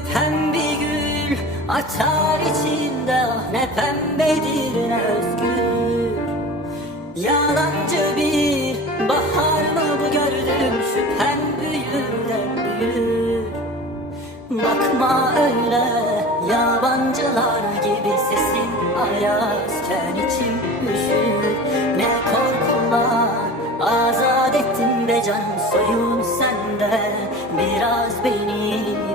Pembe gül açar içinde ah ne pembedir ne özgür. Yalancı bir bahar mı bu gördüm şüphem büyür de büyür. Bakma öyle yabancılar gibi sesin ayazken içim üşür. Ne korkular azat ettin be canım soyun sende. Biraz beni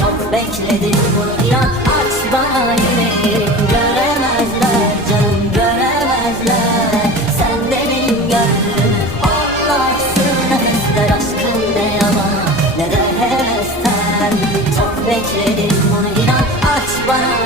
Çok bekledim. Bunu inan Aç bana yüreği Göremezler canım göremezler. Sen de benim gönlümü Onlar sır nefesler Aşkım ne yalan ne de hevesten Çok bekledim bunu inan Aç bana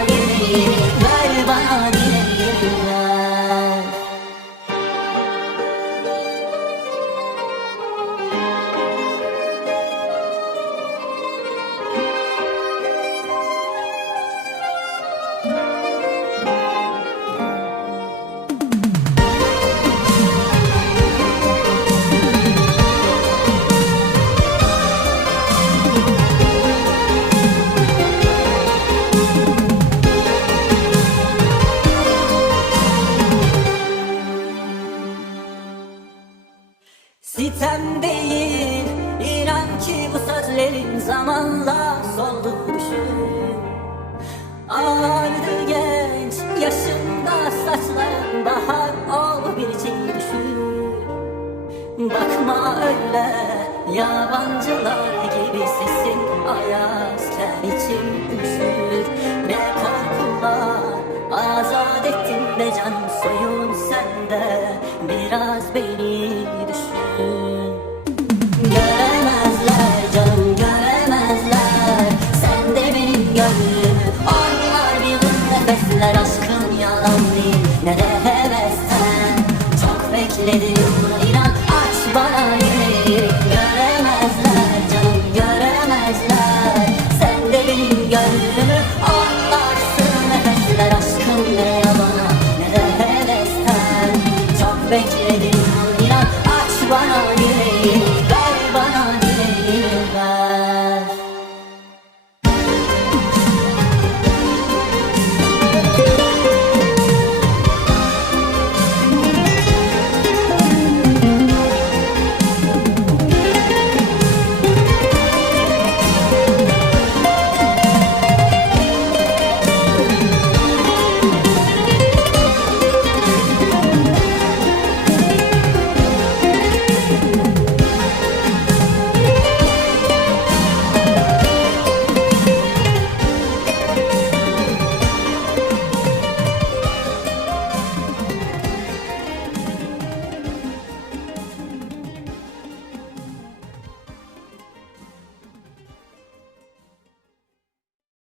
Sitem değil inan ki bu sözlerin zamanla soldu düşün Ağardı genç yaşında saçların bahar ol bir şey düşün. Bakma öyle yabancılar gibi sesin ayazken içim üşür. Ne korkular azat ettin be can suyun sende biraz beni gönlüm Ay var yalan değil Ne de hevesten çok bekledim İnan aç bana yüreği Göremezler canım göremezler Sen de benim gönlümü anlarsın Nefesler aşkın ne yalana ne de hevesten Çok bekledim İnan aç bana yüreği